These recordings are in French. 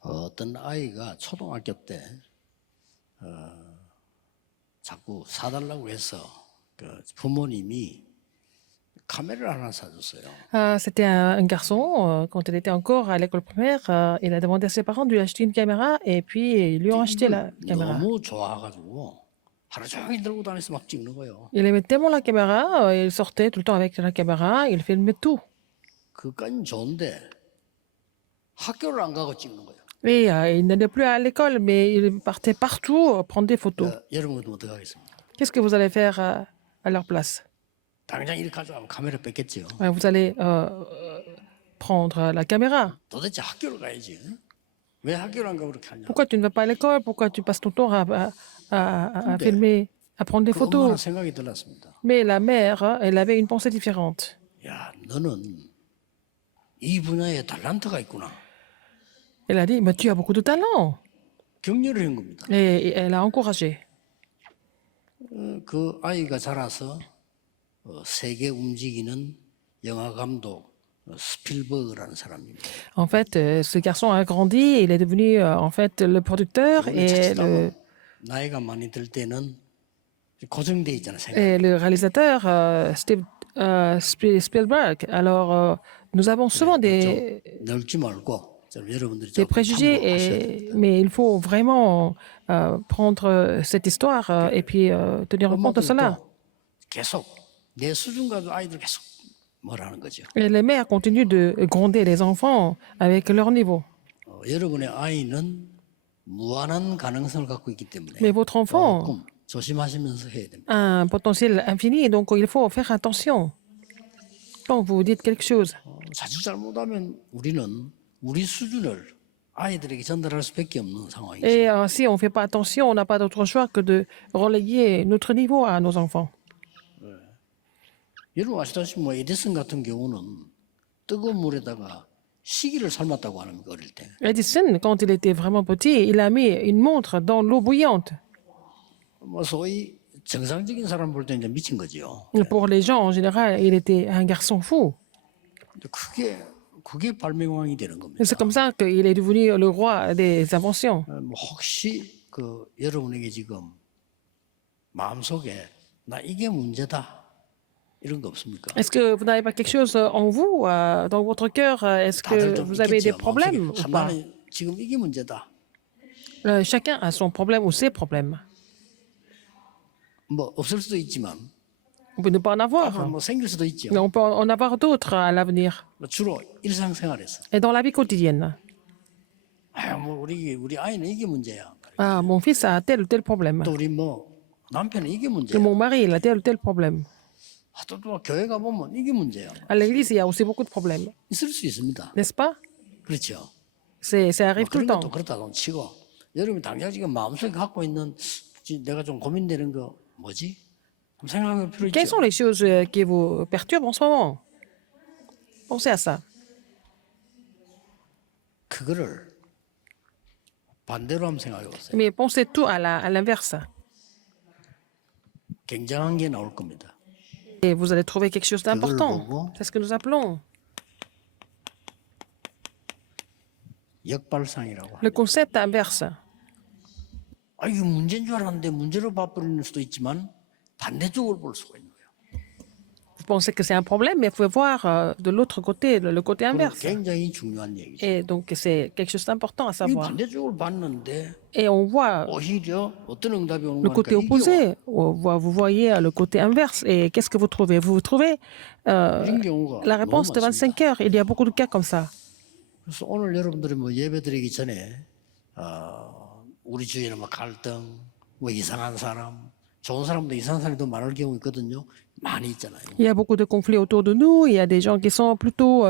어떤 아이가 초등학교 때 자꾸 사달라고 해서 그 부모님이 카메라를 하나 사줬어요. C'était un garçon, quand il était encore à l'école primaire, il a demandé à ses parents de lui acheter une caméra et puis ils lui ont acheté la 이걸 caméra. 너무 좋아가지고 하루 종일 들고 다니면서 막 찍는 거예요. Il aimait tellement la caméra, il sortait tout le temps avec la caméra, il filmait tout. 그건 좋은데 학교를 안 가고 찍는 거예요. Et il n'allait plus à l'école, mais il partait partout prendre des photos. 여러분은 어떻게 하겠습니까? Qu'est-ce que vous allez faire à leur place? 당장 이렇게 가져가면 카메라 뺏겠죠. Vous allez prendre la caméra. 도대체 학교를 가야지. 왜 학교를 안 가고 그렇게 하냐? Pourquoi tu ne vas pas à l'école? Pourquoi tu passes ton temps à filmer, à prendre des 그 엄마는 photos? 생각이 들었습니다. Mais la mère, elle avait une pensée différente. 야, 너는 이 분야에 달란트가 있구나. Elle a dit, mais tu as beaucoup de talent. 격려를 한 겁니다. Et elle a encouragé. 그 아이가 자라서 세계 움직이는 영화 감독 스필버그라는 사람입니다. En fait, ce garçon a grandi, il est devenu en fait le producteur 나이가 많이 들 때는 고정돼 있잖아 생각. et le réalisateur Spielberg. Alors, nous avons souvent 넓지 말고 여러분들이 des 조금 préjugés, 참고하셔야 됩니다. mais il faut vraiment prendre cette histoire et puis tenir compte de cela. 엄마들도 계속 내 수준과도 아이들 계속 뭐라는 거죠. Et les mères continuent de gronder les enfants avec leur niveau. 여러분의 아이는 무한한 가능성을 갖고 있기 때문에 Mais votre enfant 조금 조심하시면서 해야 됩니다. a un potentiel infini, donc il faut faire attention quand vous dites quelque chose. 자칫 잘못하면 우리는 우리 수준을 아이들에게 전달할 수밖에 없는 상황이죠. Et si on ne fait pas attention, on n'a pas d'autre choix que de reléguer notre niveau à nos enfants. 여러분 아시다시피 뭐 에디슨 같은 경우는 뜨거운 물에다가 시계를 삶았다고 합니까 어릴 때. Edison, quand il était vraiment petit, il a mis une montre dans l'eau bouillante. 뭐 소위 정상적인 사람 볼 때 이제 미친 거죠. Pour les gens, en général, il était un garçon fou. 근데 그게 발명왕이 되는 겁니다. Et c'est comme ça qu'il est devenu le roi des inventions. 뭐 혹시 그 여러분에게 지금 마음속에 나 이게 문제다 이런 거 없습니까? Est-ce que vous n'avez pas quelque chose en vous, dans votre cœur? Est-ce 다들 que 좀 vous avez des 있겠죠. problèmes ou 마음속에 pas? 나는 지금 이게 문제다. Chacun a son problème ou ses problèmes. 뭐 없을 수도 있지만 On peut ne pas en avoir, 뭐 생길 수도 있죠. mais on peut en avoir d'autres à l'avenir. 뭐 주로 일상생활에서 Et dans la vie quotidienne. 뭐 우리 아이는 이게 문제야. Ah, mon fils a tel ou tel problème. 또 우리 뭐 남편은 이게 Et 문제야. mon mari, il a tel ou tel problème. 또 교회 가 보면 이게 문제야. À l'église, il y a aussi beaucoup de problèmes. 있을 수 있습니다. N'est-ce pas? 그렇죠. Ça arrive tout le 그런 temps. 것도 그렇다고 치고 여러분이 당장 지금 마음속에 갖고 있는 내가 좀 고민되는 거 뭐지? 한번 생각할 필요 Quelles 있죠. sont les choses qui vous perturbent en ce moment? Pensez à ça. 그거를 반대로 한번 생각해 보세요. Mais pensez tout à l'inverse. 굉장한 게 나올 겁니다. Et vous allez trouver quelque chose d'important. 보고 C'est ce que nous appelons 역발상이라고. le concept inverse. 아 이게 문제인 줄 알았는데 문제로 봐버리는 수도 있지만 반대쪽으로 볼 수가 있는 거예요. Vous pensez que c'est un problème, mais vous pouvez voir de l'autre côté, le côté 그건 inverse. 굉장히 중요한 얘기죠. Et donc, c'est quelque chose d'important à 이 savoir. 반대쪽을 봤는데 Et on voit 오히려 어떤 응답이 오는 le 거니까 côté opposé. Vous voyez le côté inverse. Et qu'est-ce que vous trouvez? Vous trouvez 이런 경우가 la réponse de 너무 많습니다. 25 heures. Il y a beaucoup de cas comme ça. 그래서 오늘 여러분들이 뭐 예배 드리기 전에 우리 주위에는 뭐 갈등, 뭐 이상한 사람, 좋은 사람도 이상한 사람이 더 많을 경우 있거든요. 많이 있잖아요. Il y a beaucoup de conflits autour de nous. Il y a des gens qui sont plutôt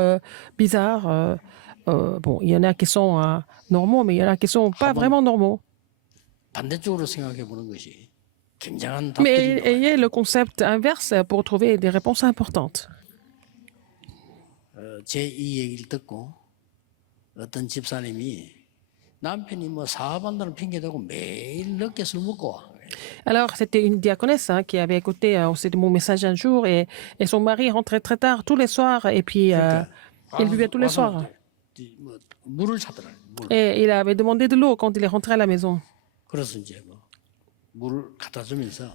bizarres. Bon, il y en a qui sont normaux, mais il y en a qui sont pas vraiment normaux. 반대쪽으로 생각해 보는 것이 굉장한 Mais 답들이 나와요. ayez le concept inverse pour trouver des réponses importantes. 제2 얘기를 듣고 어떤 집사님이 남편이 뭐 사업한다는 핑계대고 매일 늦게 술 먹고 와. Alors, c'était une diaconesse qui avait écouté mon message un jour et son mari rentrait très tard tous les soirs et puis il buvait tous les soirs. 뭐 물을 찾더라. 물. Et il avait demandé de l'eau quand il est rentré à la maison. 그래서 이제 뭐 물을 갖다 주면서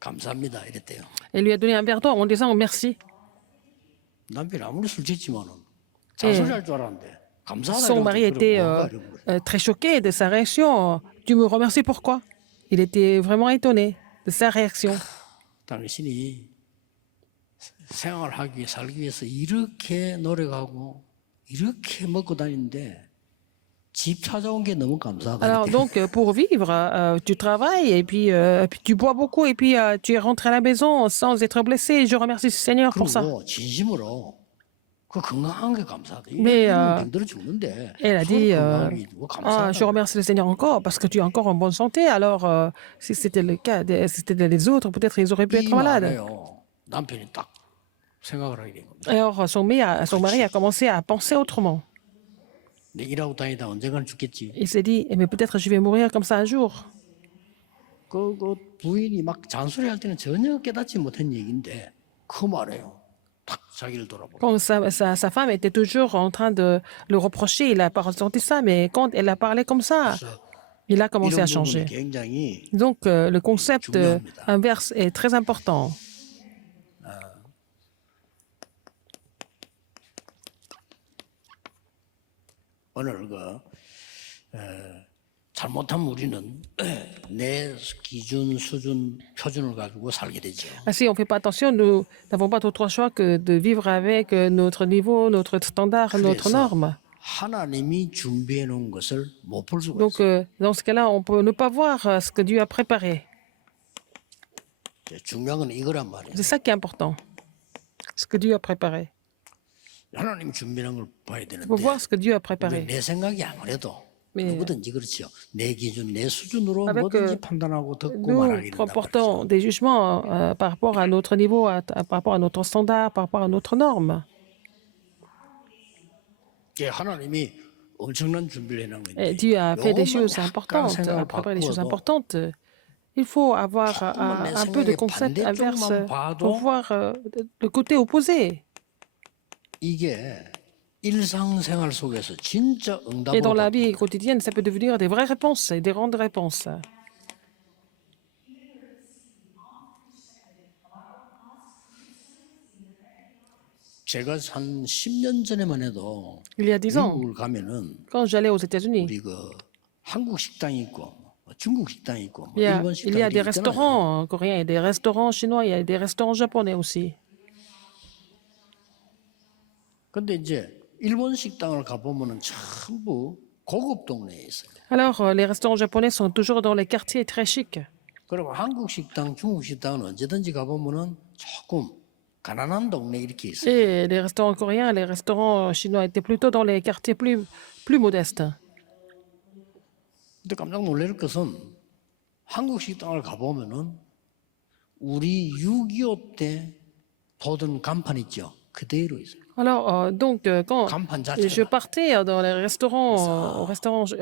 감사합니다 이랬대요. Et lui a donné un verre d'eau en disant merci. 남편이 아무리 술 취했지만은 잔소리할 줄 알았는데 감사하다 Son mari 이러면서 était 그래 뭔가 이러고 très choqué de sa réaction. Tu me remercies pourquoi? Il était vraiment étonné de sa réaction. 당신이 생활하기 위해 살기 위해서 이렇게 노력하고 이렇게 먹고 다니는데 집 찾아온 게 너무 감사하다. Alors 이랬대요. donc pour vivre, tu travailles et puis tu bois beaucoup et puis tu es rentré à la maison sans être blessé. Je remercie le Seigneur pour ça. 그리고 진심으로 그 건강한 게 감사하다. Mais, 이런 병들어 죽는데 Elle a 서로 dit 건강하게 뭐 ah, 감사하다. je remercie le Seigneur encore parce que tu es encore en bonne santé. Alors si c'était le cas, si c'était les autres, peut-être ils auraient pu 이 être malades. 말에요. 남편이 딱 생각을 하게 된 겁니다. Alors son mari a commencé à penser autrement. 내 일하고 다니다 언젠가는 죽겠지. Il s'est dit, eh, mais peut-être je vais mourir comme ça un jour. 그 부인이 막 잔소리할 때는 전혀 깨닫지 못한 얘기인데 그 말에요. 딱 자기를 돌아보고. Quand sa femme était toujours en train de le reprocher, il n'a pas ressenti ça, mais quand elle a parlé comme ça, 그래서 il a commencé à 이런 부분이 changer. 굉장히 Donc le concept inverse est très important. 오늘 잘못하면 우리는 내 기준, 수준, 표준을 가지고 살게 되죠. Si on ne fait pas attention, nous n'avons pas d'autre choix que de vivre avec notre niveau, notre standard, notre 그래서 norme. 하나님이 준비해 놓은 것을 못 볼 수가 Donc 있어요. dans ce cas-là, on peut ne pas voir ce que Dieu a préparé. 중요한 건 이거란 말이에요. C'est ça qui est important. Ce que Dieu a préparé. 하나님 준비한 걸 봐야 Il 되는데 faut voir ce que Dieu a 근데 préparé. 내 생각이 아무래도 네. 누구든지 그렇죠. 내 기준, 내 수준으로 Avec, 뭐든지 판단하고 듣고 Nous 말하게 된단 portons 말이죠. des jugements par rapport à notre niveau, par rapport à notre standard, par rapport à notre norme. 예, 하나님이 엄청난 준비를 해놓은 Et 건데 Dieu a fait des 요것만 choses 약간 importantes, a 생각을 préparé des choses 바꾸어도 importantes. Il faut avoir 조금만 내 un peu de 생각의 concept inverse 반대쪽만 봐도 pour voir le côté opposé. 이게 일상생활 속에서 진짜 Et dans 응답으로 la 바뀌어요. vie quotidienne, ça peut devenir des vraies réponses et des grandes réponses. 제가 한 10년 전에만 해도 Il y a 10 ans, 미국을 가면은 quand j'allais aux États-Unis, 우리 한국 식당이 있고 중국 식당이 있고 il y a, 일본 il y a 식당이 des 있잖아요. restaurants coréens, il y a des restaurants chinois, il y a des restaurants japonais aussi. 근데 이제 일본 식당을 가보면은 전부 고급 동네에 있어요. Alors, les restaurants japonais sont toujours dans les quartiers très chics. 그리고 한국 식당, 중국 식당은 언제든지 가보면은 조금 가난한 동네 이렇게 있어요. Et les restaurants coréens, les restaurants chinois étaient plutôt dans les quartiers plus modestes. 근데 깜짝 놀랄 것은 한국 식당을 가보면은 우리 6.25 때 보던 간판 있죠. 그대로 있어요. Alors, donc, quand 간판 je 자체가 partais dans les restaurants, aux restaurants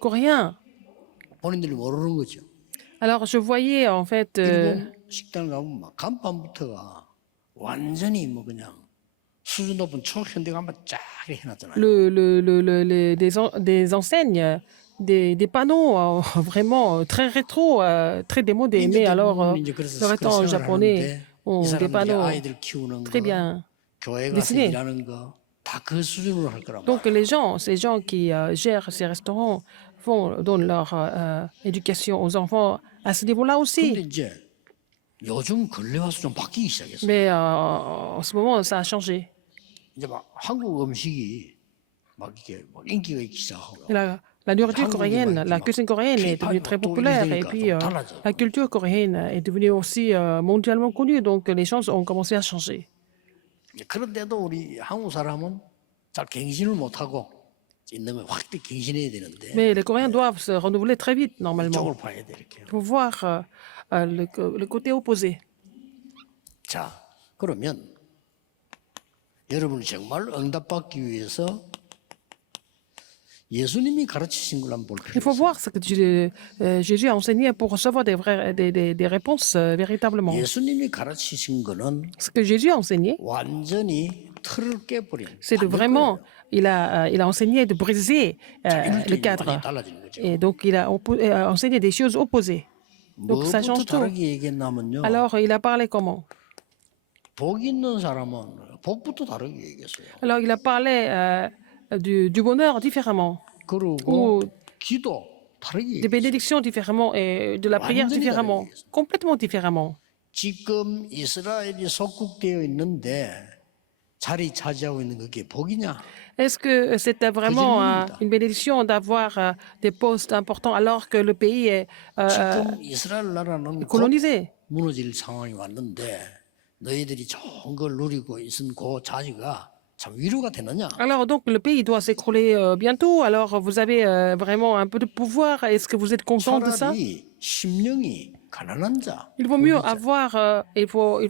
coréens, 본인들이 모르는 거죠. alors je voyais en fait 일본 식당 가보면 막 간판부터가 완전히 뭐 그냥 수준 높은 초현대 간판 쫙 해놨잖아요. des enseignes, des panneaux vraiment très rétro, très démodés. Mais alors, 이제 그래서 le restaurant japonais ont 이 des 사람들이 panneaux 아이들 키우는 très 거, bien 교회 가서 dessinés. 일하는 거 다 그 수준으로 할 거란 말이에요. Donc les gens, ces gens qui gèrent ces restaurants donnent leur éducation aux enfants à ce niveau-là 근데 aussi. 이제 요즘 근래 와서 좀 바뀌기 시작했어요. Mais en ce moment, ça a changé. 이제 막 한국 음식이 막 이렇게 막 인기가 있기 시작하고 Et la nourriture coréenne, la cuisine coréenne est devenue très populaire. Et puis la culture coréenne est devenue aussi mondialement connue. Donc les choses ont commencé à changer. 그런데도 우리 한국 사람은 잘 갱신을 못하고 있는 확 갱신해야 되는데 Mais les Coréens doivent se renouveler très vite, normalement. 이쪽을 봐야 돼 이렇게. Il faut voir le côté opposé. 자, 그러면 여러분이 정말 응답받기 위해서 예수님이 가르치신 걸 한번 볼 Il faut 필요가 있어요. voir ce que Jésus a enseigné pour recevoir des réponses véritablement. 예수님이 가르치신 거는 Ce que Jésus a enseigné, 완전히 틀을 깨버린. C'est de vraiment, il a enseigné de briser le cadre. 많이 달라진 거죠. Et donc, il a enseigné des choses opposées. Donc, ça 뭐부터 change tout. 다르게 얘기했냐면요. Alors, il a parlé comment? 복 있는 사람은 복부터 다르게 얘기했어요. Alors, il a parlé du bonheur différemment, 그리고 ou 기도 다르게 des 얘기했어요. bénédictions différemment et de la prière 완전히 différemment, 다르게 complètement différemment. 지금 이스라엘이 속국되어 있는데 자리 차지하고 있는 그게 복이냐? Est-ce que c'était vraiment 질문입니다. une bénédiction d'avoir des postes importants alors que le pays est 지금 이스라엘 나라는 곧 colonisé? 무너질 상황이 왔는데 너희들이 좋은 걸 누리고 있은 그 자리가 참 위로가 되느냐? Alors donc le pays doit s'écrouler bientôt. Alors vous avez vraiment un peu de pouvoir. Est-ce que vous êtes content de ça? 차라리 심령이 가난한 자, Il vaut mieux avoir, il vaut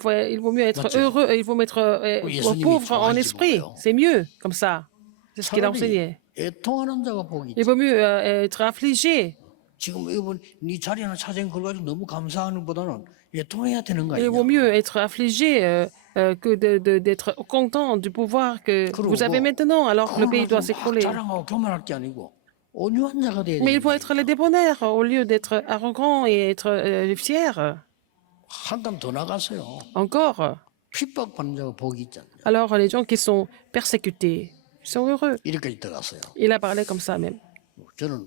mieux être 맞죠? heureux, il vaut être 예수님이 pauvre en 좋아하지 esprit. 뭐예요. C'est mieux comme ça. C'est ce qu'il a 차라리 enseigné. 애통하는 자가 복이 Il 있지. vaut mieux être affligé. 지금 이번 네 자리 하나 찾은 걸 가지고 너무 감사하는 것보다는 애통해야 되는 거 Il vaut 아니냐? mieux être affligé que d'être content du pouvoir que vous avez maintenant, alors que le pays doit 막 s'écrouler. 자랑하고 교만할 게 아니고 온유한 자가 돼야 Mais il 돼. faut être les débonnaires au lieu d'être arrogant et être fier. 한감 더 나갔어요. Encore. 핍박받는 자가 복이 있잖아요. Alors les gens qui sont persécutés sont heureux. 이렇게까지 들어갔어요. Il a parlé comme ça même. 저는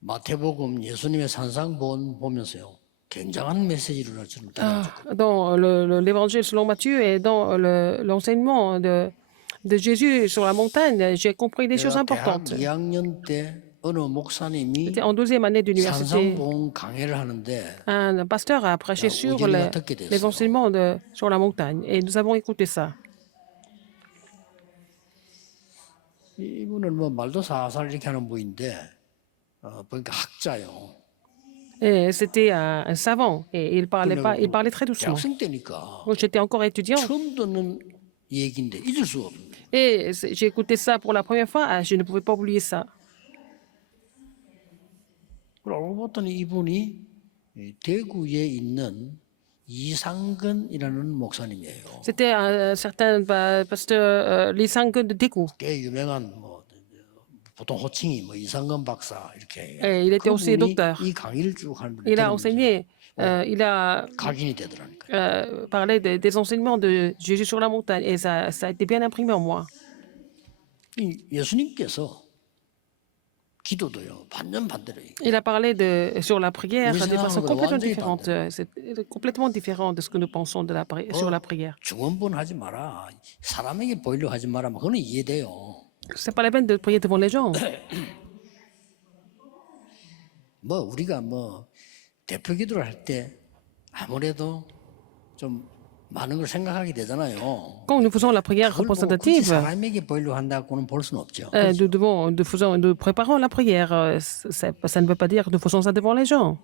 마태복음 예수님의 산상본 보면서요. 굉장한 메시지를 저는 깨달았거든요. Dans l'évangile selon Matthieu et dans l'enseignement de Jésus sur la montagne, j'ai compris des choses 제가 대학 importantes. 2학년 때 어느 목사님이 J'étais en 12e année d'université. 산상본 강해를 하는데 Un pasteur a prêché sur les enseignements sur la montagne et nous avons écouté ça. 이분은 뭐 말도 살살 이렇게 하는 분인데 보니까 학자요. Et c'était un savant et il parlait très doucement. 대학생 때니까 Donc, j'étais encore étudiant 처음 듣는 얘기인데 잊을 수가 없는 거예요. et j'ai écouté ça pour la première fois. Je ne pouvais pas oublier ça. 그러고 봤더니 이분이 대구에 있는 이상근이라는 목사님이에요. C'était un certain pasteur Lee Sang-gun de Daegu. 꽤 유명한 뭐 보통 호칭이 뭐 이상근 박사 이렇게. Et il était aussi 그분이 docteur. 이 강의를 쭉 하는 분이 Il a enseigné, il a 각인이 되더라니까요. parlé des enseignements de Jésus sur la montagne et ça a été bien imprimé en moi. 이 예수님께서 기도도요 반전 반대로 얘기해요. Il a parlé sur la prière Oui, de c'est façon un complètement 완전히 différente. C'est complètement différent de ce que nous pensons sur la prière. 중언부언 하지 마라. 사람에게 보이려고 하지 마라. 뭐 그건 이해돼요. C'est pas la peine de prier devant les gens. 뭐 우리가 뭐 대표 기도를 할 때 아무래도 좀 많은 걸 생각하게 되잖아요. Quand nous faisons la prière 그걸 뭐 굳이 représentative, 사람에게 보이려고 한다고는 볼 수는 없죠. nous préparons la prière. Ça ne veut pas dire que nous faisons ça devant les gens.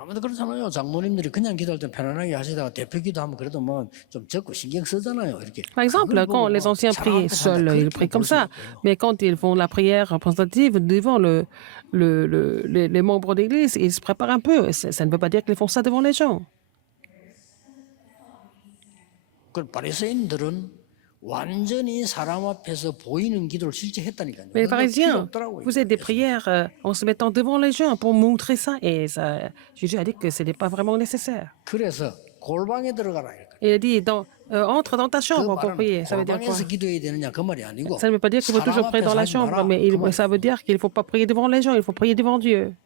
아무래도 그렇잖아요. 장모님들이 그냥 기도할 때 편안하게 하시다가 대표 기도하면 그래도 뭐 좀 적고 신경 쓰잖아요. 이렇게. Par exemple, 그걸 quand 보고 les 뭐 anciens 사람 priaient 앞에서 한다, seuls, ils 그렇게 prient 볼 comme 수는 ça. 없고요. Mais quand ils font la prière représentative devant les membres d'église, ils se préparent un peu. Ça ne veut pas dire qu'ils font ça devant les gens. 그 바리새인들은 완전히 사람 앞에서 보이는 기도를 실제 했다니까요. Mais les 그거 필요 Parisiens, 없더라고요. vous êtes des prières en se mettant devant les gens pour montrer ça. Et ça, Jésus a dit que ce n'est pas vraiment nécessaire. 그래서 골방에 들어가라. 이렇게. Il a dit, entre dans ta 그 chambre pour prier. 말은 Ça veut dire quoi? 골방에서 기도해야 되느냐 그 말이 아니고 Ça ne veut pas dire qu'il faut toujours 사람 prier dans 앞에서 la 하지 chambre, 마라, mais 그 말이에요. ça veut dire qu'il ne faut pas prier devant les gens, il faut prier devant Dieu.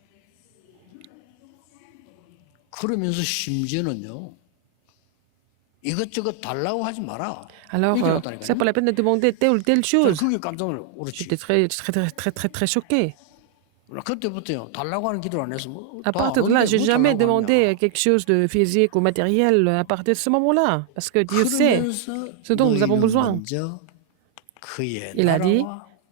그러면서 심지어는요. 이것저것 달라고 하지 마라. Alors, 이게 c'est 왔다니까요. pas la peine de demander telle ou telle chose. 그게 깜짝 놀랐어요. 그렇지. J'étais très choqué. 그때부터요. 달라고 하는 기도를 안 했으면 À partir de là, j'ai jamais demandé quelque chose de physique ou matériel à partir de ce moment-là, parce que Dieu sait ce dont nous avons besoin. Il a dit,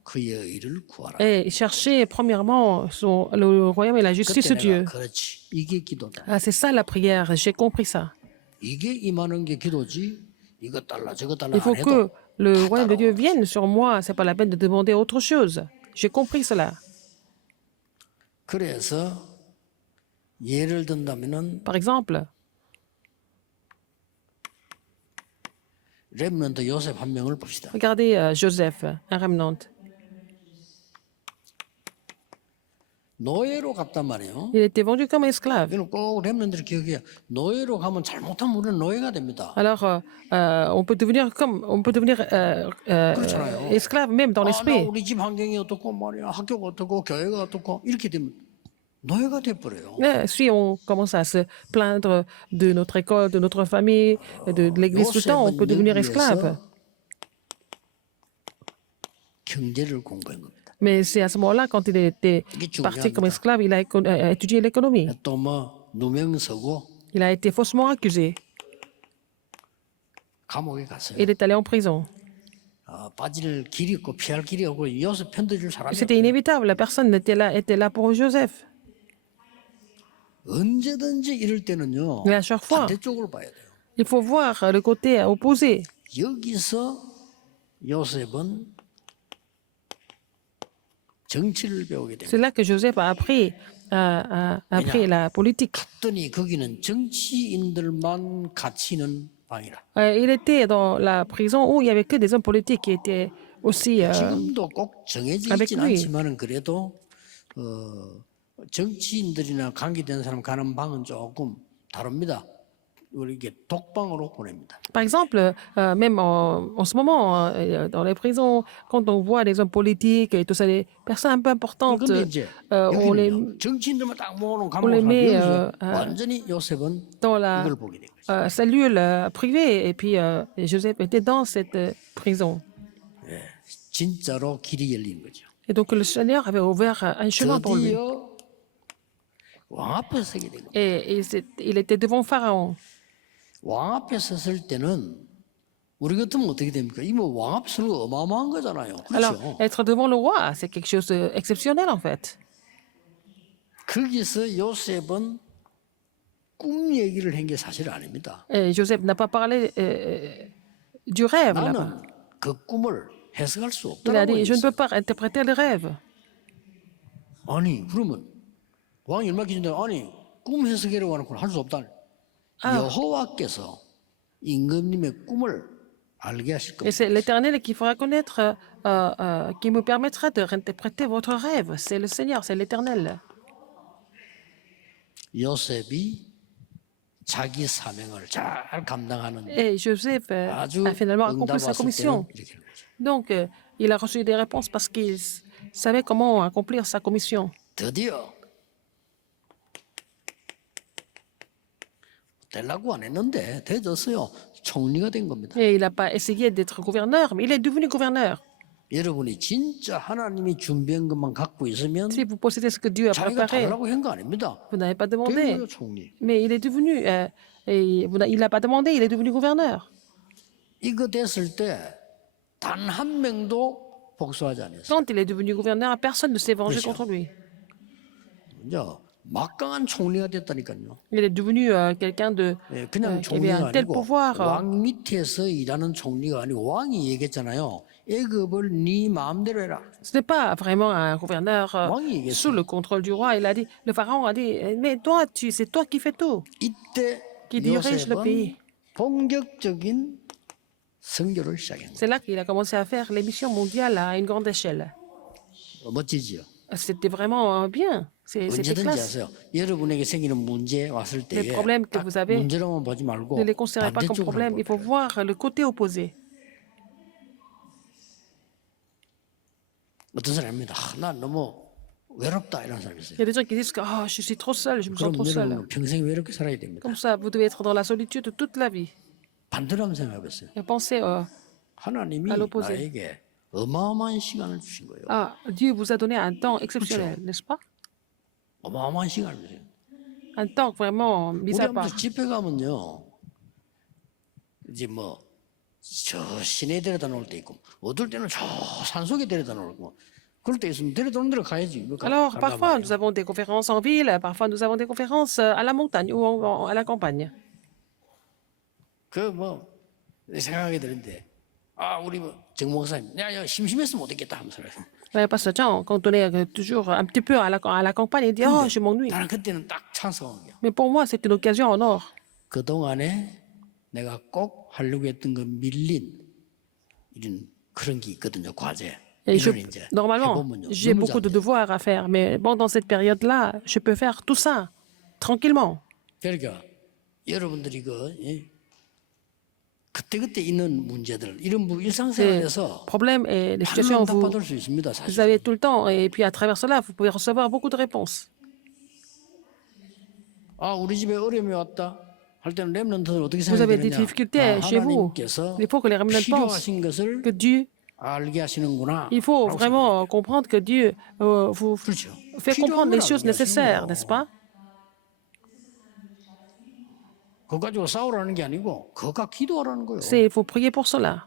그의 의를 구하라. et cherchez premièrement le royaume et la justice de 그때 Dieu. 내가 그렇지. 이게 기도다. Ah, c'est ça la prière, j'ai compris ça. 이게 임하는 게 기도지. 이거 달라 저거 달라 Il faut 안 해도 que le royaume de Dieu vienne sur moi, c'est pas la peine de demander autre chose. J'ai compris cela. 그래서 예를 든다면은 Par exemple, 렘넌트 요셉 한 명을 봅시다. Regardez Joseph, un remnant. 노예로 갔단 말이에요. Il était vendu comme esclave. 이건 꼭 렘넌트들 기억해요. 노예로 가면 잘못하면 우리는 노예가 됩니다. Alors, on peut devenir 그렇잖아요. esclave même dans 나 l'esprit. 우리 집 환경이 어떻고 말이야, 학교가 어떻고 교회가 어떻고 이렇게 되면 노예가 돼버려요. Si on commence à se plaindre de notre école, de notre famille, de l'église tout le temps, on peut devenir esclave. 경제를 공부한 겁니다. Mais c'est à ce moment-là, quand il était 이게 parti comme 중요합니다. esclave, il a étudié l'économie. 또 누명 서고 Il a été faussement accusé. 감옥에 갔어요. Il est allé en prison. 빠질 길이 있고 피할 길이 없고 요셉 편들줄 사람이 C'était inévitable. La personne était là pour Joseph. 언제든지 이럴 때는요. Mais à chaque fois, 반대쪽으로 봐야 돼요. il faut voir le côté opposé. 여기서 요셉은 정치를 배우게 됩니다. C'est là que Joseph a appris la politique. 갔더니 거기는 정치인들만 갇히는 방이라. Il était dans la prison où il n'y avait que des hommes politiques qui étaient aussi... 지금도 꼭 정해져 avec 있진 lui. 않지만은 그래도 정치인들이나 관계된 사람 가는 방은 조금 다릅니다. 우리 이게 독방으로 보냅니다. Par exemple, même en ce moment, dans les prisons, quand on voit des hommes politiques et tout ça, des personnes un peu importantes, 근데 이제 on les 여기는요, 정치인들만 딱 모아놓은 on 감옥을 les met, 여기서 완전히 요셉은 dans la 이걸 보게 된 거죠. cellule privée. Et puis, Joseph était dans cette prison. 진짜로 길이 열린 거죠. Et donc, le Seigneur avait ouvert un chemin pour lui. 드디어 왕 앞에 서게 된 거예요. Et il était devant Pharaon. 왕 앞에 섰을 때는 우리 같으면 어떻게 됩니까? 이뭐 왕 앞에 서는 거 어마어마한 거잖아요. Alors, 그렇죠? être devant le roi, c'est quelque chose d'exceptionnel, en fait. 거기서 요셉은 꿈 얘기를 한 게 사실 아닙니다. Et Joseph n'a pas parlé du rêve, là-bas. 나는 그 꿈을 해석할 수 Il a 없다고 dit, je ne 했어요. peux pas interpréter le rêve. 아니 그러면 왕이 얼마 기준인데 아니 꿈 해석이라고 하는 걸 할 수 없다. 여호와께서 임금님의 꿈을 알게 하실 Et 겁니다. c'est l'Éternel qui fera connaître, qui me permettra de réinterpréter votre rêve. C'est le Seigneur, c'est l'Éternel. 요셉이 자기 사명을 잘 감당하는 Et Joseph 아주 a finalement accompli sa 응답 왔을 때는 commission. 이렇게 하는 거죠. Donc, il a reçu des réponses parce qu'il savait comment accomplir sa commission. 드디어 되려고 안 했는데 되졌어요. 총리가 된 겁니다. Et il n'a pas essayé d'être gouverneur, mais il est devenu gouverneur. 여러분이 진짜 하나님이 준비한 것만 갖고 있으면 Si vous possédez ce que Dieu a 자기가 préparé, 달라고 한 거 아닙니다. vous n'avez pas 된 demandé. 거예요, 총리. Mais il est devenu, il n'a pas demandé, il est devenu gouverneur. 이거 됐을 때 단 한 명도 복수하지 않았어요. Quand il est devenu gouverneur, personne ne s'est vengé Bien sûr. contre lui. 이제 막강한 총리가 됐다니까요. Il est devenu quelqu'un de 그냥 qui avait 총리가 un tel 아니고 pouvoir. 왕 밑에서 일하는 총리가 아니고 왕이 얘기했잖아요. 애굽을 네 마음대로 해라. Ce n'est pas vraiment un gouverneur 왕이 얘기했어요. sous le contrôle du roi. Il a dit, le pharaon a dit, mais toi, c'est toi qui fais tout. 이때 Qui dirige le 요셉은 pays. 본격적인 선교를 시작한 거예요. C'est là qu'il a commencé à faire les missions mondiales à une grande échelle. 멋지지요. C'était vraiment bien. C'était 언제든지 classe. 하세요. 여러분에게 생기는 문제 왔을 Les 때 problèmes que vous avez, 문제로만 보지 말고 ne les considérez pas comme 반대쪽으로 problème. Il faut voir le côté opposé. 어떤 사람입니다. 난 너무 외롭다 이런 사람이 있어요. Il y a des gens qui disent que oh, je suis trop seul, je me sens 그럼 trop seul. 여러분은 평생 외롭게 살아야 됩니다. Comme ça, vous devez être dans la solitude toute la vie. 반대로 한번 생각해보세요. Et pensez, 하나님이 à l'opposé. 나에게 어마어마한 시간을 주신 거예요. ah, Dieu vous a donné un temps exceptionnel, n'est-ce pas? 어마어마한 시간을 주세요. Un temps vraiment mis 우리 à 아무튼 part. 집회 가면요. 이제 뭐 저 시내 데려다 놓을 때 있고 어떨 때는 저 산속에 데려다 놓고 그럴 때 있으면 데려다 놓는 데로 가야지. Alors, parfois, nous avons des conférences en ville, parfois, nous avons des conférences à la montagne ou à la campagne. 그뭐 생각하게 되는데 우리 정 목사님 야 심심해서 못 있겠다 하면서 Parce que quand on est toujours un petit peu à la campagne, il dit oh, je m'ennuie. 나는 그때는 딱 찬성한 거야. Mais pour moi, c'est une occasion en or. 그 동안에 내가 꼭 하려고 했던 거 밀린 이런 그런 게 있거든요. 과제. Et 이런 이제 normalement, 해보면요. j'ai 너무 beaucoup de 잘 돼요. devoirs à faire, mais bon, dans cette période-là, je peux faire tout ça tranquillement. 그러니까 여러분들이 그때그때 있는 문제들 이런 Les 일상생활에서 problèmes et les 많은 situations, 응답 받을 수 있습니다. vous 사실. avez tout le temps, et puis à travers cela, vous pouvez recevoir beaucoup de réponses. 아, 우리 집에 어려움이 왔다 할 때는 렘넌트는 어떻게 Vous avez des 생각되느냐? difficultés chez vous. 하나님께서 Il faut que les remnants pensent 필요하신 것을 que Dieu, 알게 하시는구나. il faut 라고 vraiment comprendre que Dieu vous 그렇죠. fait 필요한 comprendre 걸 les choses 알게 하시는 nécessaires, 거예요. n'est-ce pas? 그거 가지고 싸우라는 게 아니고 그거 기도하라는 거예요. Il faut prier pour cela.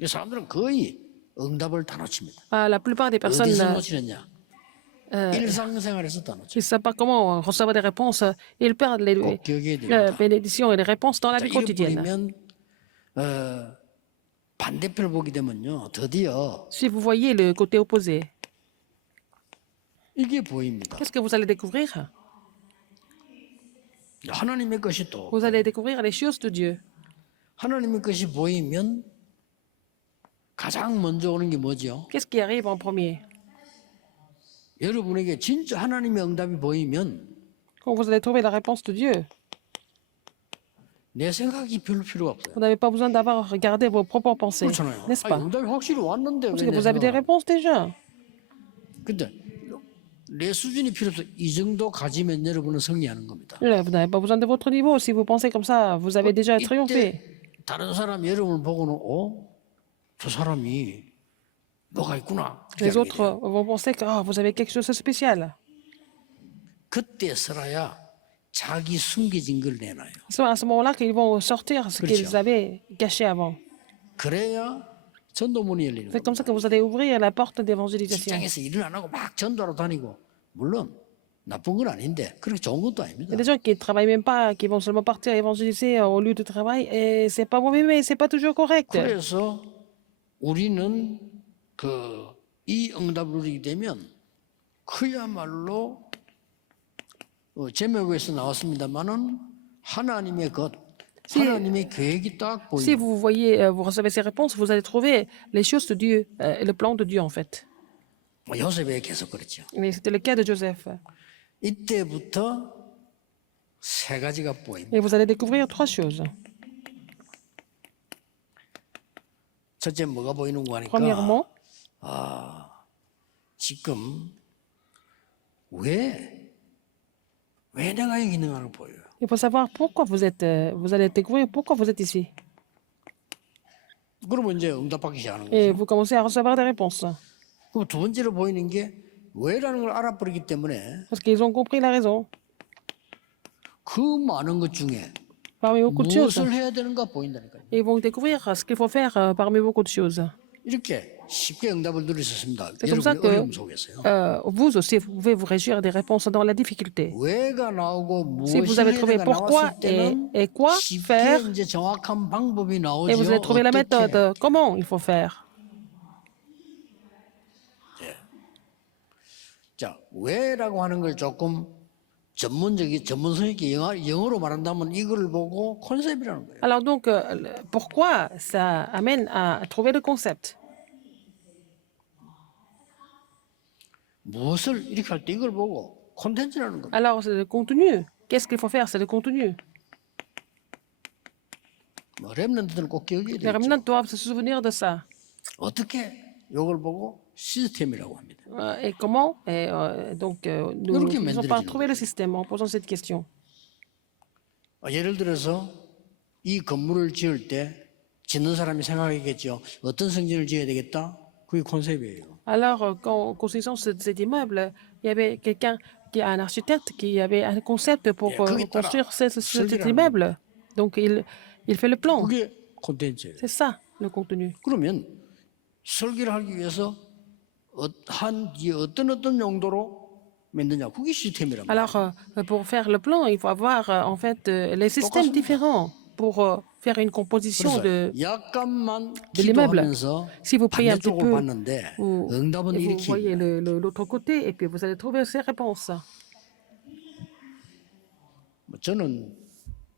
이 사람들은 거의 응답을 다 놓칩니다. La plupart des personnes 어디서 놓치느냐? 일상생활에서 다 놓쳐. qui ne savent pas comment recevoir des réponses, ils perdent les 꼭 기억해야 됩니다. bénédictions et les réponses dans la 자, vie 이를 quotidienne. 보면 반대편을 보게 되면요, 드디어 Si vous voyez le côté opposé, 이게 보입니다. qu'est-ce que vous allez découvrir? 하나님의 것이 또 Vous allez découvrir les choses de Dieu. 하나님의 것이 보이면 가장 먼저 오는 게 뭐죠? Qu'est-ce qui arrive en premier? 여러분에게 진짜 하나님의 응답이 보이면 Quand vous allez trouver la réponse de Dieu, 내 생각이 별로 필요가 없어요. vous n'avez pas besoin d'avoir regardé vos propres pensées, 그렇잖아요. n'est-ce 아니, pas? 응답이 확실히 왔는데 Parce 왜 que 내 vous avez des 생각? réponses déjà. 근데 내 수준이 필요 없어. 이 정도 가지면 여러분은 승리하는 겁니다. Vous n'avez pas besoin de votre niveau. Si vous pensez comme ça, vous avez déjà triomphé. 이때 다른 사람 여러분을 보고는 저 사람이 뭐가 있구나. Les autres vont penser que vous avez quelque chose de spécial. 그때 서라야 자기 숨겨진 걸 내놔요. C'est à ce moment-là qu'ils vont sortir ce qu'ils avaient caché avant. 그래야 전도문이 열리는 C'est 거예요. comme ça que vous allez ouvrir la porte d'évangélisation. 직장에서 일을 안 하고 막 전도하러 다니고 물론 나쁜 건 아닌데 그렇게 좋은 것도 Il y 아닙니다. a des gens qui ne travaillent même pas, qui vont seulement partir évangéliser au lieu de travail, et c'est pas mauvais, mais c'est pas toujours correct. 그래서 우리는 이 응답을 누리게 되면 그야말로 제목에서 나왔습니다만은 하나님의 것, 하나님의 계획이 딱 Si 보입니다. vous voyez, vous recevez ces réponses, vous allez trouver les choses de Dieu, et le plan de Dieu en fait. 요셉에 계속 그렇죠. Mais c'était le cas de Joseph. 이때부터 세 가지가 보입니다. Et vous allez découvrir trois choses. 첫째 뭐가 보이는 거 하니까 Premièrement, 지금 왜 내가 여기 있는 걸 보여요. il faut savoir pourquoi vous allez découvrir pourquoi vous êtes ici. 그러면 이제 응답받기 시작하는 거죠. Et vous commencez à recevoir des réponses. 그럼 두 번째로 보이는 게 왜라는 걸 알아버리기 때문에 Parce qu'ils ont compris la raison. 그 많은 것 중에 Parmi beaucoup de choses. 무엇을 해야 되는가 보인다니까요. Ils vont découvrir ce qu'il faut faire parmi beaucoup de choses. 이렇게 쉽게 응답을 누릴 수 있습니다. C'est comme ça 여러분의 que 어려움 속에서요. vous aussi, vous pouvez vous réjouir des réponses dans la difficulté. 왜가 나오고 Si vous 무엇이 avez 해야 trouvé 되는가 pourquoi 나왔을 때는 et quoi 쉽게 faire, 이제 정확한 방법이 나오죠. et vous allez trouver la 어떻게. méthode, comment il faut faire. 자, 왜라고 하는 걸 조금 전문성 있게 영어로 말한다면 이걸 보고 컨셉이라는 거예요. Alors donc, pourquoi ça amène à trouver le concept. 무엇을 이렇게 할 때 이걸 보고 콘텐츠라는 겁니다. Alors, c'est le contenu. Qu'est-ce qu'il faut faire? C'est le contenu. 렘넌트들은 꼭 기억해야 Les 되겠죠. remnants doivent se souvenir de ça. 어떻게 이걸 보고 시스템이라고 합니다. Et comment? Donc, nous 이렇게 n'avons pas 만들어지는 trouvé le système en posant cette question. 예를 들어서 이 건물을 지을 때 짓는 사람이 생각하겠죠. 어떤 성전을 지어야 되겠다. 그게 컨셉이에요. Alors, quand construisant cet immeuble, il y avait quelqu'un qui un architecte qui avait un concept pour construire cet immeuble. Donc, il fait le plan. 그게 콘텐츠예요. C'est ça, le contenu. 그러면 설계를 하기 위해서 어떤 용도로 만드냐. 그게 시스템이란 말이에요. Alors, pour faire le plan, il faut avoir en fait les systèmes différents pour faire une composition de 약간만 l'immeuble. 기도하면서 Si vous priez un petit 반대쪽을 peu, 봤는데 vous, 응답은 et vous 이렇게 voyez l'autre côté, et puis vous allez trouver ces réponses. 저는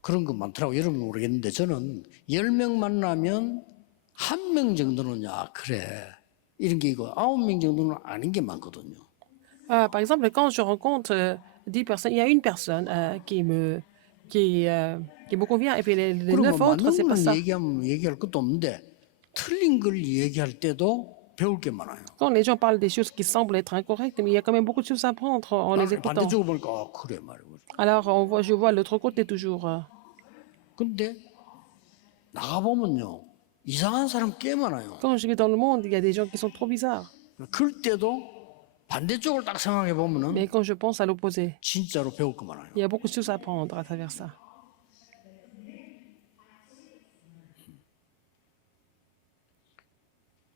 그런 거 많더라고. 여러분 모르겠는데 저는 10명 만나면 1명 정도는 야 그래 이런 게 있고 9명 정도는 아닌 게 많거든요. Par exemple, quand je rencontre 10 personnes, il y a une personne qui me convient, et puis les 그러면 9 autres, 맞는 c'est pas 거는 ça. 얘기하면 얘기할 것도 없는데 틀린 걸 얘기할 때도 배울 게 많아요. Quand les gens parlent des choses qui semblent être incorrectes, mais il y a quand même beaucoup de choses à apprendre en les 나는 écoutant. 반대쪽으로 보니까 아, 그래 말이야. Alors, je vois l'autre côté toujours. 근데 나가보면요 이상한 사람 꽤 많아요. Quand je vais dans le monde, il y a des gens qui sont trop bizarres. 그럴 때도 반대쪽을 딱 생각해 보면은 Mais quand je pense à l'opposé, 진짜로 배울 거 많아요. il y a beaucoup de choses à apprendre à travers ça.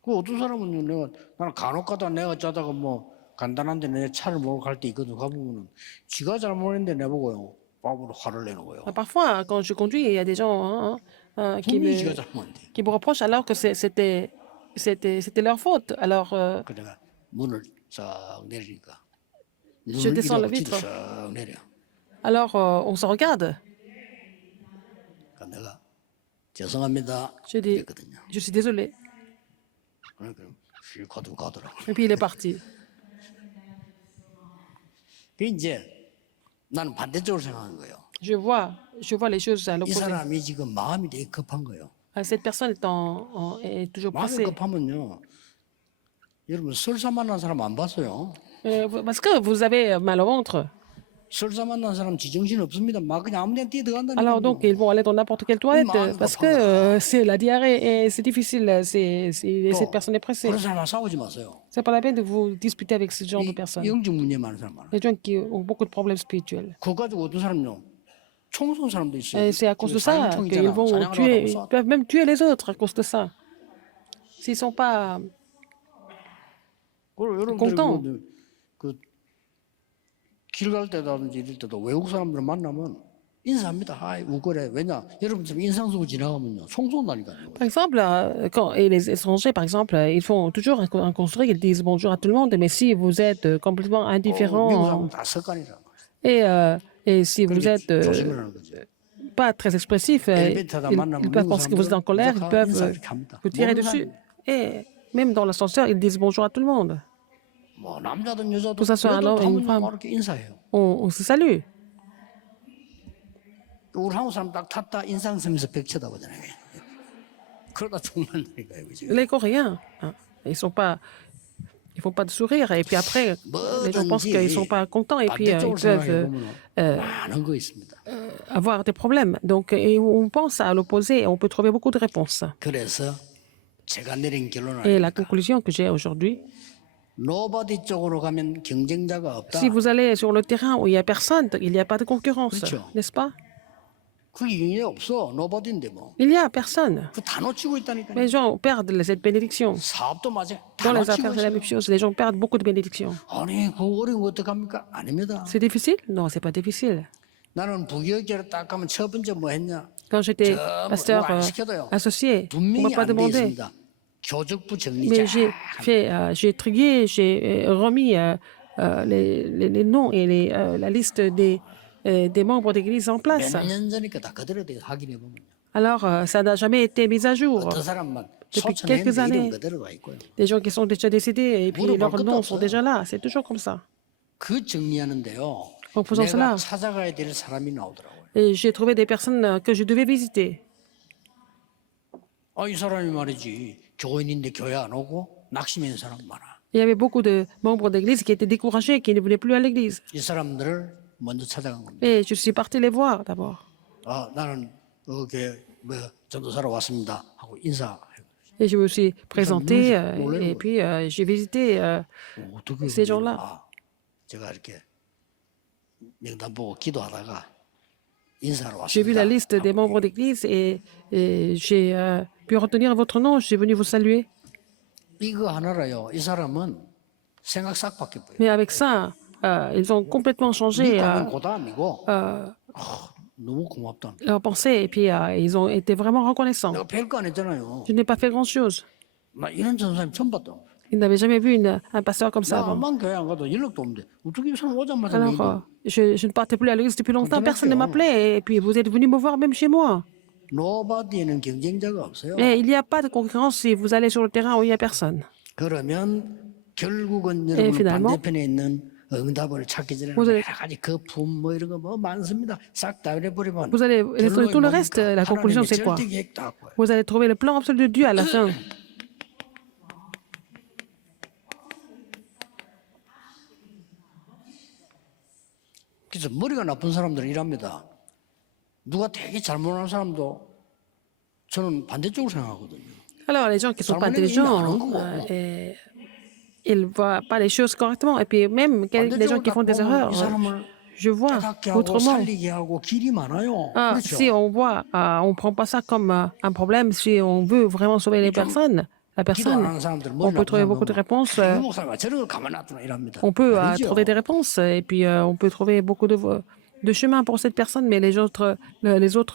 그 어떤 사람은요, 나는 간혹가다 내가 짜다가 뭐 간단한데 내 차를 몰고 갈 때 있거든. 가보면은 지가 잘못했는데 내보고요. 밥으로 화를 내는 거예요. Parfois, quand je conduis, il y a des gens 분명히 지가 잘못했는데. qui me reprochent alors que c'était leur faute. Alors, 그 내가 문을 싹 내리니까 Je 눈을 descends la 이러고 뒤로 vitre. 싹 내려. alors on se regarde. 그러니까 내가 죄송합니다. Je dis, 그랬거든요. je suis désolé. 그러니까 휘가지고 가더라고. Et puis il est parti. 그 이제 나는 반대쪽으로 생각한 거예요. Je vois les choses à 이 l'opposé. 사람이 지금 마음이 되게 급한 거예요. Cette personne est toujours 마음이 pressée. 급하면요. 여러분 설사 만난 사람 안 봤어요. Parce que vous avez mal au ventre. 설사 만난 사람 지정신 없습니다. 막 그냥 아무 데나 뛰어들어간다니까. Alors donc, ils vont aller dans n'importe quelle toilette parce que c'est la diarrhée et c'est difficile. Et cette personne est pressée. 그런 사람랑 싸우지 마세요. C'est pas la peine de vous disputer avec ce genre de 이 personnes. 영적 문제 많은 사람 많아요. Les gens qui ont beaucoup de problèmes spirituels. 그거 가지고 어떤 사람요. 총 쏜 사람도 있어요. Et c'est à cause de ça qu'ils vont tuer, ils peuvent même tuer les autres à cause de ça. S'ils sont pas content. 그길 갈 때라든지 이럴 때도 외국 사람들 만나면 인사합니다. 하이 우거래. 왜냐? 여러분처럼 인상 쓰고 지나가면요. 총 쏜다니까요. Par exemple, et les étrangers, par exemple, ils font toujours un construit, ils disent bonjour à tout le monde, mais si vous êtes complètement 미국 indifférent 사람은 다 습관이라. et si vous êtes 조심하라는 거죠. pas très expressif, ils peuvent penser que vous êtes en colère, ils peuvent vous tirer dessus. Et même dans l'ascenseur, ils disent bonjour à tout le monde. 뭐 남자든 여자든 Que ça soit un homme et une femme. 이렇게 인사해요. On se salue. 우리 한국 사람 딱 탔다 인상 쓰면서 벽 쳐다보잖아요. 그러다 총만다니까요, 그죠? Les Coréens, ils font pas de sourire. Et puis après, les gens pensent qu'ils sont pas contents et puis ils 반대쪽으로 peuvent 생각해 보면 많은 거 있습니다. avoir des problèmes. Donc, et on pense à l'opposé et on peut trouver beaucoup de réponses. 그래서 제가 내린 결론은 Et la conclusion que j'ai aujourd'hui, 노바디 쪽으로 가면 경쟁자가 없다. si vous allez sur le terrain où il n'y a personne, il n'y a pas de concurrence, 그렇죠. n'est-ce pas? 그게 경쟁자 없어. 노바디인데 뭐. Il n'y a personne. 그 다 놓치고 있다니까요. Les gens perdent cette bénédiction. 사업도 맞아. Dans 다 les 놓치고 affaires, c'est la 있어요. même chose. Les gens perdent beaucoup de bénédictions. 아니, 그 어려운 거 어떡합니까? 아닙니다. C'est difficile? Non, c'est pas difficile. 나는 부교육자로 딱 가면 첫 번째 뭐 했냐? Quand j'étais pasteur 안 시켜도요. associé, on 분명히 m'a pas 안 돼 demandé. 있습니다. 교적부 정리 Mais 잘. j'ai trié, j'ai remis les noms et la liste des membres d'église en place. 몇 년 전이니까 다 그대로 돼 확인해 보면요. Alors, ça n'a jamais été mis à jour. 어떤 사람만 Depuis quelques 소천했는데 이름 années. 그대로 가 있고요. Des gens qui sont déjà décédés et puis 물어볼 leurs 것도 noms sont 없어요. déjà là. C'est toujours comme ça. 그 정리하는데요. En faisant 내가 cela, 찾아가야 될 사람이 나오더라고요. et j'ai trouvé des personnes que je devais visiter. 이 사람이 말이지 교인인데 교회 안 오고 낙심인 사람 많아. Il y avait beaucoup de membres d'église qui étaient découragés, qui ne venaient plus à l'église. 이 사람들을 먼저 찾아간 겁니다. Et je suis parti les voir d'abord. 나는 교회 뭐 전도사로 왔습니다 하고 인사. Et je me suis présenté et puis j'ai visité 어떻게 ces gens-là. 제가 이렇게 명단 보고 기도하다가 인사로 J'ai vu la 왔습니다. liste des membres d'église et j'ai pu retenir votre nom. Je suis venu vous saluer. 이거 하나라요. 이 사람은 생각 싹 바뀌어요. Mais avec ça, ils ont complètement changé 믿고는 고담이고 너무 고맙다. leurs pensées et puis ils ont été vraiment reconnaissants. 내가 별거 안 했잖아요. Je n'ai pas fait grand-chose. 나 이런 전사님 처음 봤다. Il n'avait jamais vu un pasteur comme ça 나 avant. 암만 교회 안 가도 연락도 없는데 어떻게 이 사람 오자마자 Alors, je ne partais plus à l'église depuis longtemps, personne ne m'appelait, et puis vous êtes venu me voir même chez moi. 노바디에는 경쟁자가 없어요. Mais il n'y a pas de concurrence si vous allez sur le terrain où il n'y a personne. 그러면 결국은 여러분 finalement, 반대편에 있는 응답을 찾기 전에 vous 여러 allez- 가지 거품 뭐 이런 거 뭐 많습니다. 싹 다 해버리면 Vous allez laisser tout le reste, la conclusion c'est quoi? 절대 계획도 없고요. Vous allez trouver le plan absolu de Dieu à la fin. 그래서 머리가 나쁜 사람들은 이랍니다. 누가 되게 잘못한 사람도 저는 반대쪽으로 생각하거든요. Alors, les gens qui ne sont pas intelligents, ils ne voient pas les choses correctement. Et puis, même les gens qui font des erreurs, 이 사람을 je vois 깨닫게 하고 autrement. 살리게 하고 길이 많아요. Ah, 그렇죠? si on voit, on ne prend pas ça comme un problème, si on veut vraiment sauver les personnes, la 기도 안 personne, 하는 사람들은 on 머리 peut trouver 나쁜 beaucoup de 사람들은 réponses. 이 목사가 저런 걸 가만 놔두나 이랍니다. On peut 아니죠? trouver des réponses et puis on peut trouver beaucoup de chemin pour cette personne, mais les autres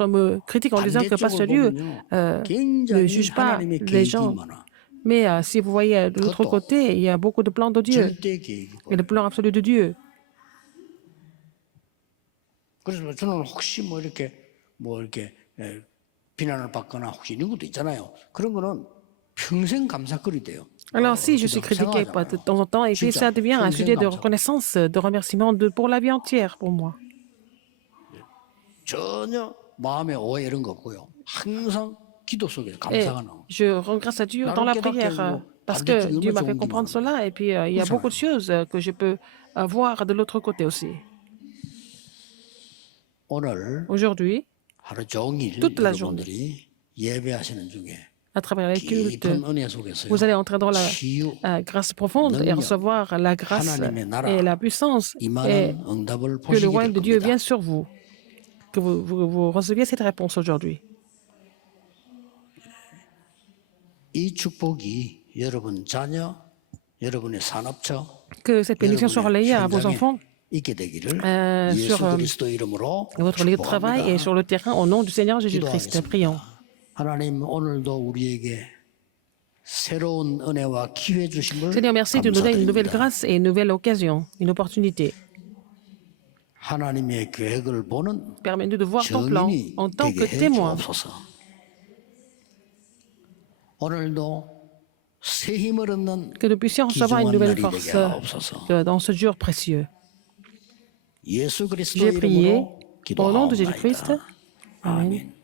me critiquent en disant que Pasteur Dieu ne 굉장히 juge pas 하나님의 les 계획이 gens. 많아. Mais si vous voyez de l'autre côté, il y a beaucoup de plans de Dieu, 절대 계획이고. et le plan absolu de Dieu. 그래서 저는 혹시 뭐 이렇게 비난을 받거나 혹시 이런 것도 있잖아요. 그런 거는 평생 감사거리 돼요. Alors si je suis critiqué de temps en temps, et puis ça devient un sujet de reconnaissance, de remerciement pour la vie entière pour moi. 전혀 마음에 오해 이런 거 없고요. 항상 기도 속에 Et 감사가 나오고. je rends grâce à Dieu dans la prière parce que Dieu m'a fait comprendre cela et puis il y a beaucoup de choses que je peux voir de l'autre côté aussi. 오늘 Aujourd'hui, 하루 종일 toute la 여러분들이 예배하시는 중에 à travers les cultes, 깊은 은혜 속에서요. vous allez entrer dans la 치유, grâce profonde et recevoir la grâce et la puissance et 이만한 응답을 que le 보시게 royaume 될 de Dieu 겁니다. vienne sur vous, que vous receviez cette réponse aujourd'hui. 이 축복이 여러분 자녀, 여러분의 산업처, Que cette bénédiction soit relayée à vos 현장에 enfants, 있게 되기를 sur 예수 그리스도 이름으로 votre lieu de travail et 축복합니다. sur le terrain au nom du Seigneur Jésus-Christ. Prions. 하나님 오늘도 우리에게 새로운 은혜와 기회 주심을 Seigneur, merci de nous donner une nouvelle 감사드립니다. grâce et une nouvelle occasion, une opportunité. 하나님의 계획을 보는 Permets-nous de voir ton plan 증인이 en tant que 되게 해 témoin. 주옵소서. 오늘도 새 힘을 얻는 Que nous puissions recevoir une 귀중한 nouvelle 날이 force 되게 하옵소서. dans ce jour précieux. 예수 그리스도 J'ai prié 이름으로 au nom de Jésus-Christ. 기도하옵나이다. Amen. 아멘.